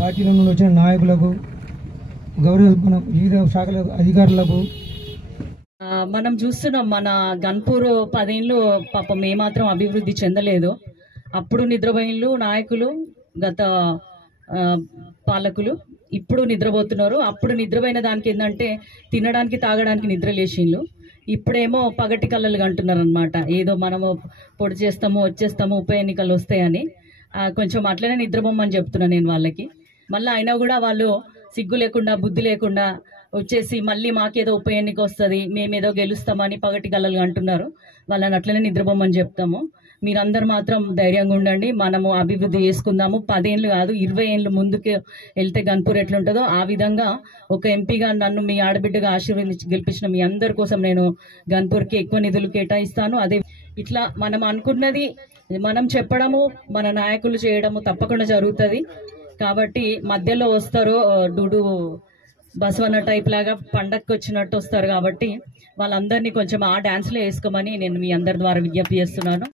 పార్టీల నుండి వచ్చిన నాయకులకు మన వివిధ శాఖల అధికారులకు మనం చూస్తున్నాం. మన గన్పూర్ 10 ఏళ్ళు పాపం ఏమాత్రం అభివృద్ధి చెందలేదు. అప్పుడు నిద్రపోయిన్లు నాయకులు, గత పాలకులు ఇప్పుడు నిద్రపోతున్నారు. అప్పుడు నిద్రపోయిన దానికి ఏంటంటే తినడానికి తాగడానికి నిద్రలేసిన్లు. ఇప్పుడేమో పగటి కళ్ళలు అంటున్నారు అనమాట. ఏదో మనము పొడి చేస్తాము వచ్చేస్తాము ఉప ఎన్నికలు వస్తాయని కొంచెం అట్లనే నిద్రపోమని చెప్తున్నాను నేను వాళ్ళకి. మళ్ళీ అయినా కూడా వాళ్ళు సిగ్గు లేకుండా బుద్ధి లేకుండా వచ్చేసి మళ్ళీ మాకేదో ఉప ఎన్నిక వస్తుంది మేమేదో గెలుస్తామని పగటి కళ్ళలు అంటున్నారు. వాళ్ళని అట్లనే నిద్రపోమని చెప్తాము. మీరందరూ మాత్రం ధైర్యంగా ఉండండి. మనము అభివృద్ధి చేసుకుందాము. 10 ఏళ్ళు కాదు 20 ఏళ్ళు ముందుకు వెళ్తే గన్పూర్ ఎట్లుంటుందో ఆ విధంగా ఒక ఎంపీగా నన్ను మీ ఆడబిడ్డగా ఆశీర్వదించి గెలిపించిన మీ అందరి కోసం నేను గన్పూర్కి ఎక్కువ నిధులు కేటాయిస్తాను. అదే ఇట్లా మనం అనుకున్నది మనం చెప్పడము మన నాయకులు చేయడము తప్పకుండా జరుగుతుంది. కాబట్టి మధ్యలో వస్తారు డూడు బసవన్న టైప్ లాగా పండక్కి వచ్చినట్టు వస్తారు. కాబట్టి వాళ్ళందరినీ కొంచెం ఆ డాన్స్లో వేసుకోమని నేను మీ అందరి ద్వారా విజ్ఞప్తి చేస్తున్నాను.